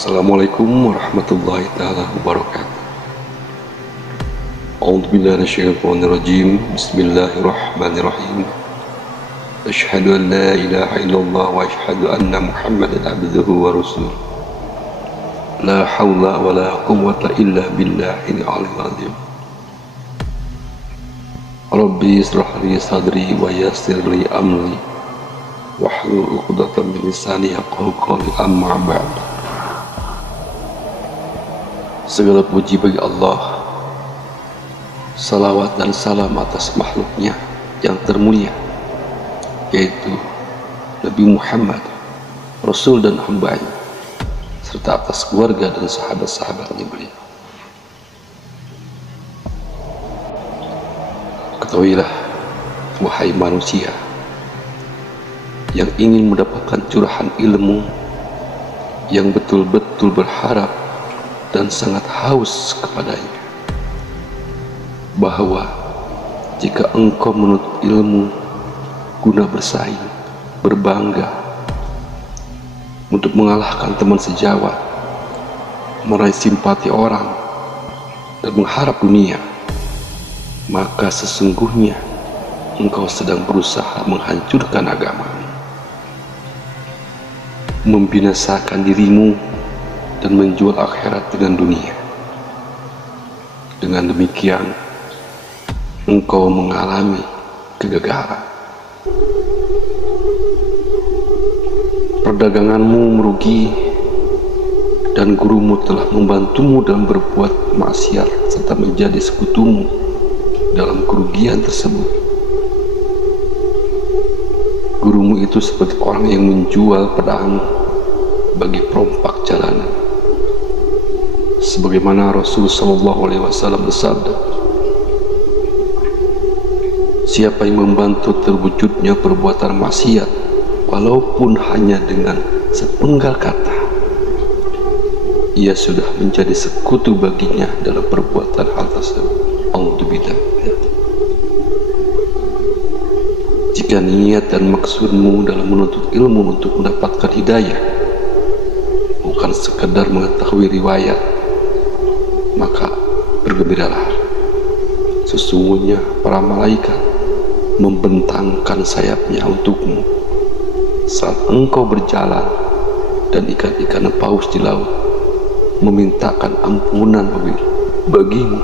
Assalamualaikum warahmatullahi taala wabarakatuh. A'udzubillahi minasyaitonirrajim. Bismillahirrahmanirrahim. Asyhadu an la ilaha illallah wa asyhadu anna Muhammadan abduhu wa rasuluh. La haula wa la quwwata illa billahil aliyyil azim. Rabbi israh li sadri wa yassir li amri wahlul 'uqdatam min lisani yafqahu qawli, amma ba'd. Segala puji bagi Allah, salawat dan salam atas makhluknya yang termulia, yaitu Nabi Muhammad, Rasul dan hambanya, serta atas keluarga dan sahabat-sahabatnya beliau. Ketahuilah, wahai manusia yang ingin mendapatkan curahan ilmu, yang betul-betul berharap dan sangat haus kepadanya, bahwa jika engkau menuntut ilmu guna bersaing, berbangga, untuk mengalahkan teman sejawat, meraih simpati orang, dan mengharap dunia, maka sesungguhnya engkau sedang berusaha menghancurkan agamamu, membinasakan dirimu, dan menjual akhirat dengan dunia. Dengan demikian, engkau mengalami kegagalan. Perdaganganmu merugi, dan gurumu telah membantumu dalam berbuat maksiat serta menjadi sekutumu dalam kerugian tersebut. Gurumu itu seperti orang yang menjual pedang bagi perompak jalanan. Sebagaimana Rasul SAW bersabda, siapa yang membantu terwujudnya perbuatan maksiat walaupun hanya dengan sepenggal kata, ia sudah menjadi sekutu baginya dalam perbuatan hal tersebut. A'udzubillah. Jika niat dan maksudmu dalam menuntut ilmu untuk mendapatkan hidayah bukan sekedar mengetahui riwayat, maka bergembiralah. Sesungguhnya para malaikat membentangkan sayapnya untukmu saat engkau berjalan, dan ikan-ikan paus di laut memintakan ampunan bagimu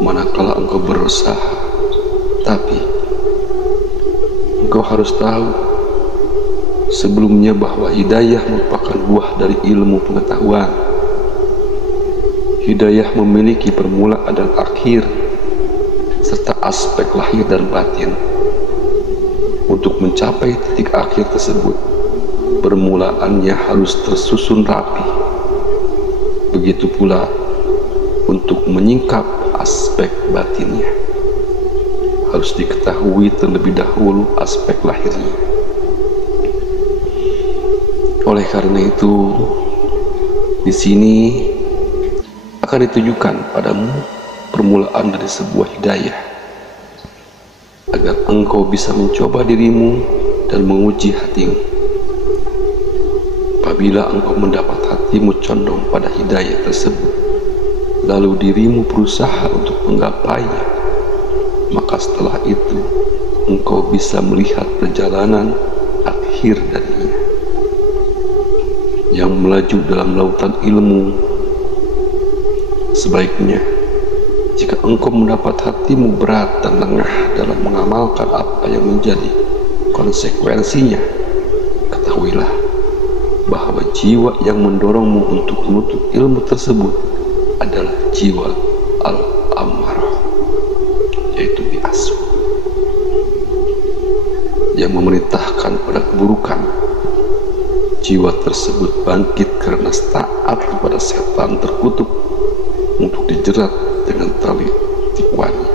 manakala engkau berusaha. Tapi engkau harus tahu sebelumnya bahwa hidayah merupakan buah dari ilmu pengetahuan. Hidayah memiliki permulaan dan akhir, serta aspek lahir dan batin. Untuk mencapai titik akhir tersebut, permulaannya harus tersusun rapi. Begitu pula untuk menyingkap aspek batinnya, harus diketahui terlebih dahulu aspek lahirnya. Oleh karena itu, di sini akan ditujukan padamu permulaan dari sebuah hidayah, agar engkau bisa mencoba dirimu dan menguji hatimu. Apabila engkau mendapat hatimu condong pada hidayah tersebut, lalu dirimu berusaha untuk menggapainya, maka setelah itu engkau bisa melihat perjalanan akhir darinya yang melaju dalam lautan ilmu. Sebaiknya, jika engkau mendapat hatimu berat dan lengah dalam mengamalkan apa yang menjadi konsekuensinya, ketahuilah bahwa jiwa yang mendorongmu untuk menuntut ilmu tersebut adalah jiwa al-ammarah, yaitu bi'asu, yang memerintahkan pada keburukan. Jiwa tersebut bangkit karena taat kepada setan terkutuk untuk dijerat dengan tali tipuannya.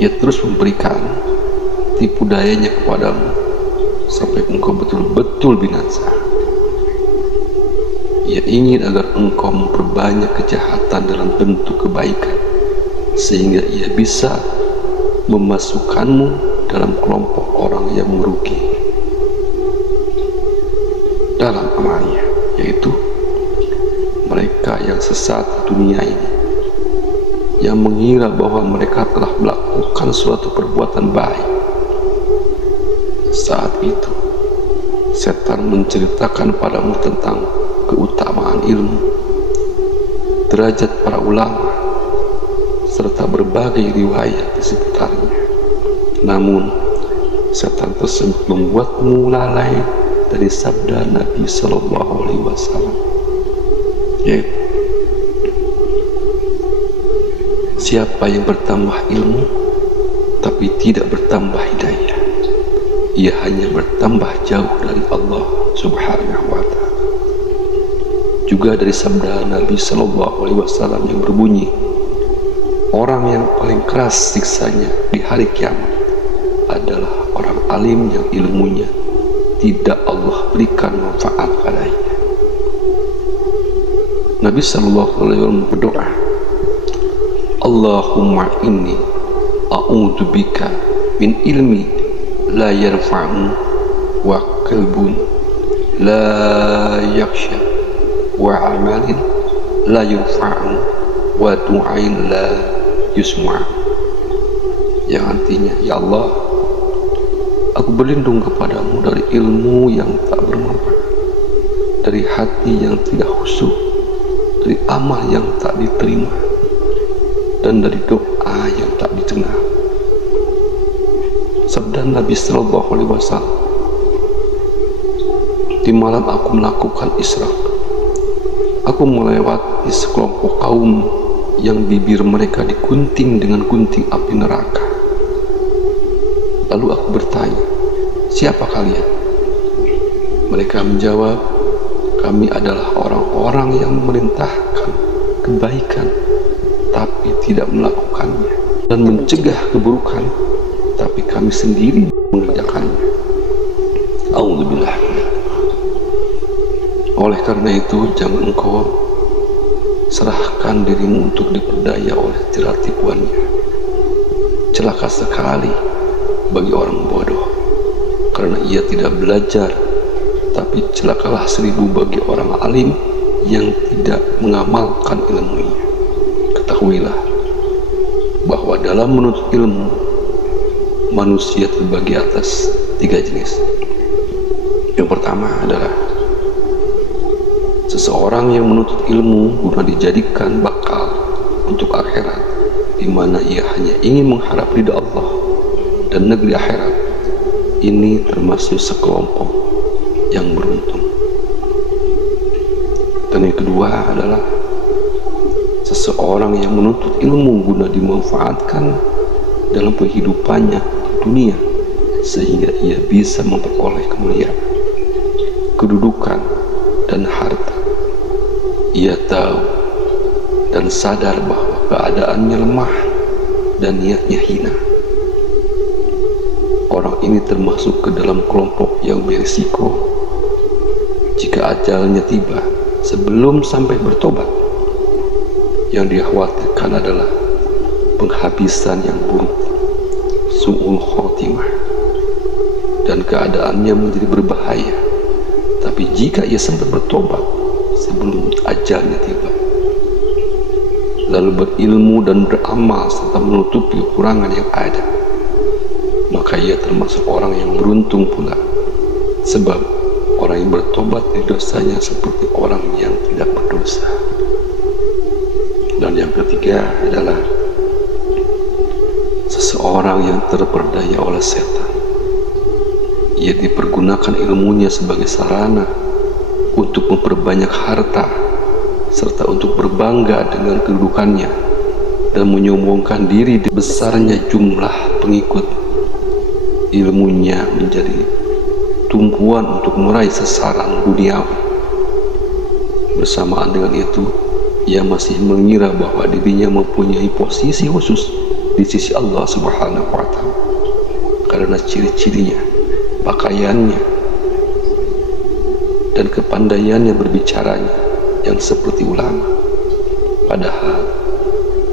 Ia terus memberikan tipu dayanya kepadamu sampai engkau betul-betul binasa. Ia ingin agar engkau memperbanyak kejahatan dalam bentuk kebaikan, sehingga ia bisa memasukkanmu dalam kelompok orang yang merugi. dalam amalnya, yaitu mereka yang sesat di dunia ini, yang mengira bahwa mereka telah melakukan suatu perbuatan baik. Saat itu setan menceritakan padamu tentang keutamaan ilmu, derajat para ulama, serta berbagai riwayat di sekitarnya. Namun setan tersebut membuatmu lalai dari sabda Nabi Sallallahu Alaihi Wasallam, yaitu siapa yang bertambah ilmu tapi tidak bertambah hidayah, ia hanya bertambah jauh dari Allah Subhanahu wa Ta'ala. Juga dari sabda Nabi Sallallahu Alaihi Wasallam yang berbunyi, orang yang paling keras siksanya di hari kiamat adalah orang alim yang ilmunya tidak Allah berikan manfaat padanya. Nabi Sallallahu Alaihi Wasallam berdoa, Allahumma inni a'udzubika min ilmi la yarfa'u wa qalbun la yakhsha wa amalin la yurfa'u wa du'ain la yusma'. Yang artinya, ya Allah, aku berlindung kepadamu dari ilmu yang tak bermanfaat, dari hati yang tidak khusyuk, dari amal yang tak diterima, dan dari doa yang tak didengar. Sabda Nabi Sallallahu Alaihi Wasallam, di malam aku melakukan Isra, aku melewati sekelompok kaum yang bibir mereka digunting dengan gunting api neraka. Lalu aku bertanya, siapa kalian? Mereka menjawab, kami adalah orang-orang yang memerintahkan kebaikan tapi tidak melakukannya, dan mencegah keburukan tapi kami sendiri mengerjakannya. A'udzubillah. Oleh karena itu, jangan engkau serahkan dirimu untuk diperdaya oleh jerat tipuannya. Celaka sekali bagi orang bodoh karena ia tidak belajar, tapi celakalah 1000 bagi orang alim yang tidak mengamalkan ilmunya. Ketahuilah bahwa dalam menuntut ilmu, manusia terbagi atas 3 jenis. Yang pertama adalah seseorang yang menuntut ilmu guna dijadikan bakal untuk akhirat, di mana ia hanya ingin mengharap ridha Allah dan negeri akhirat. Ini termasuk sekelompok yang beruntung. Dan yang kedua adalah seseorang yang menuntut ilmu guna dimanfaatkan dalam kehidupannya di dunia, sehingga ia bisa memperoleh kemuliaan, kedudukan, dan harta. Ia tahu dan sadar bahwa keadaannya lemah dan niatnya hina. Orang ini termasuk ke dalam kelompok yang berisiko jika ajalnya tiba sebelum sampai bertobat. Yang dikhawatirkan adalah penghabisan yang buruk, su'ul khotimah, dan keadaannya menjadi berbahaya. Tapi jika ia sempat bertobat sebelum ajalnya tiba, lalu berilmu dan beramal serta menutupi kekurangan yang ada, maka ia termasuk orang yang beruntung pula. Sebab orang yang bertobat dari dosanya seperti orang yang tidak berdosa. Dan yang ketiga adalah seseorang yang terperdaya oleh setan. Ia dipergunakan ilmunya sebagai sarana untuk memperbanyak harta, serta untuk berbangga dengan kedudukannya dan menyombongkan diri di besarnya jumlah pengikut. Ilmunya menjadi tumpuan untuk meraih sasaran duniawi. Bersamaan dengan itu, ia masih mengira bahwa dirinya mempunyai posisi khusus di sisi Allah Subhanahu wa Ta'ala karena ciri-cirinya, pakaiannya, dan kepandaiannya berbicaranya yang seperti ulama. Padahal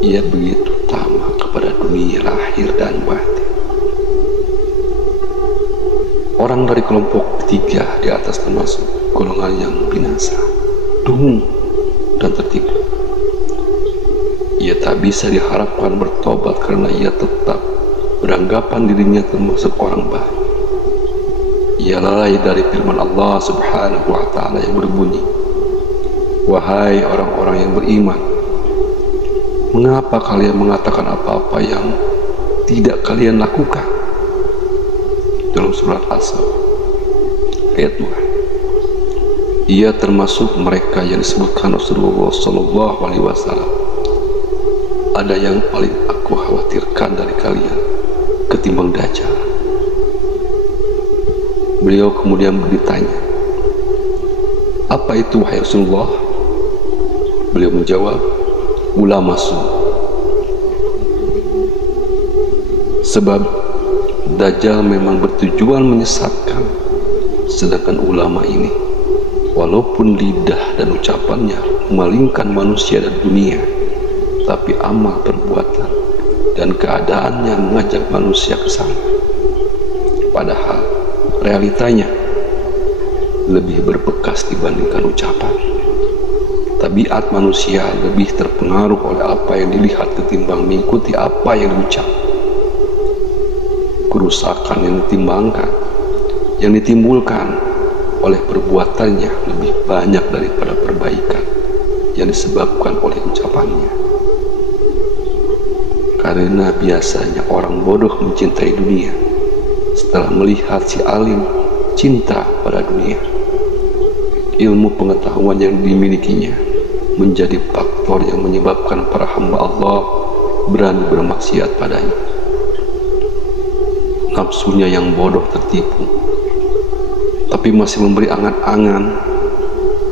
ia begitu tamak kepada dunia lahir dan batin. Orang dari kelompok ketiga di atas termasuk golongan yang binasa, dungu, dan tertipu. Ia tak bisa diharapkan bertobat karena ia tetap beranggapan dirinya termasuk orang baik. Ia lalai dari firman Allah Subhanahu wa Ta'ala yang berbunyi, "Wahai orang-orang yang beriman, mengapa kalian mengatakan apa-apa yang tidak kalian lakukan?" Dalam surat As-Saff ayat 2. Ia termasuk mereka yang disebutkan Rasulullah SAW. Ada yang paling aku khawatirkan dari kalian ketimbang Dajjal. Beliau kemudian ditanya, "Apa itu wahai Rasulullah?" Beliau menjawab, "Ulama su." Sebab Dajjal memang bertujuan menyesatkan, sedangkan ulama ini, walaupun lidah dan ucapannya memalingkan manusia dan dunia, tapi amal perbuatan dan keadaannya mengajak manusia ke sana. Padahal realitanya lebih berbekas dibandingkan ucapan. Tabiat manusia lebih terpengaruh oleh apa yang dilihat ketimbang mengikuti apa yang diucap. Kerusakan yang ditimbulkan oleh perbuatannya lebih banyak daripada perbaikan yang disebabkan oleh ucapannya. Karena biasanya orang bodoh mencintai dunia setelah melihat si alim cinta pada dunia. Ilmu pengetahuan yang dimilikinya menjadi faktor yang menyebabkan para hamba Allah berani bermaksiat padanya. Nafsunya yang bodoh tertipu, tapi masih memberi angan-angan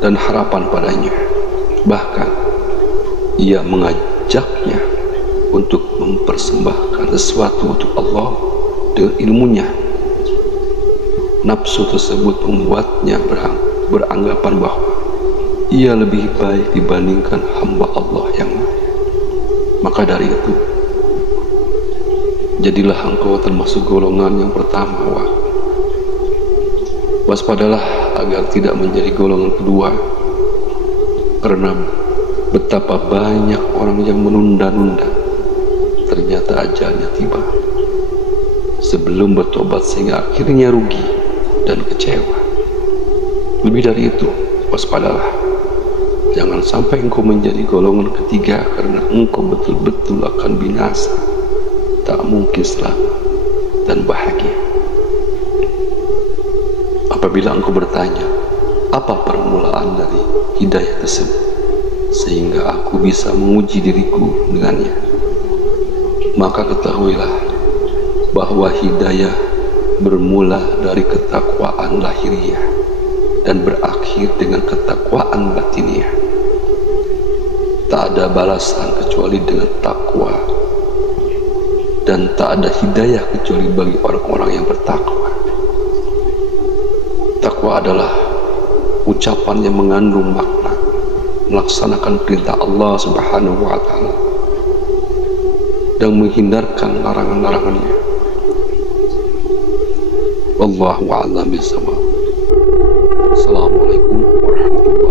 dan harapan padanya. Bahkan ia mengajaknya untuk mempersembahkan sesuatu untuk Allah dengan ilmunya. Nafsu tersebut membuatnya beranggapan bahwa ia lebih baik dibandingkan hamba Allah yang lain. Maka dari itu, jadilah engkau termasuk golongan yang pertama. Waspadalah agar tidak menjadi golongan kedua, karena betapa banyak orang yang menunda-nunda, ternyata ajalnya tiba sebelum bertobat sehingga akhirnya rugi dan kecewa. Lebih dari itu, waspadalah, jangan sampai engkau menjadi golongan ketiga, karena engkau betul-betul akan binasa, tak mungkin selamat dan bahagia. Apabila engkau bertanya, apa permulaan dari hidayah tersebut sehingga aku bisa menguji diriku dengannya, maka ketahuilah bahwa hidayah bermula dari ketakwaan lahiriah dan berakhir dengan ketakwaan batiniah. Tak ada balasan kecuali dengan takwa, dan tak ada hidayah kecuali bagi orang-orang yang bertakwa. Takwa adalah ucapan yang mengandung makna melaksanakan perintah Allah Subhanahu wa Ta'ala dan menghindarkan larangan-larangannya. Wallahu a'lam bishawab. Assalamualaikum warahmatullahi wabarakatuh.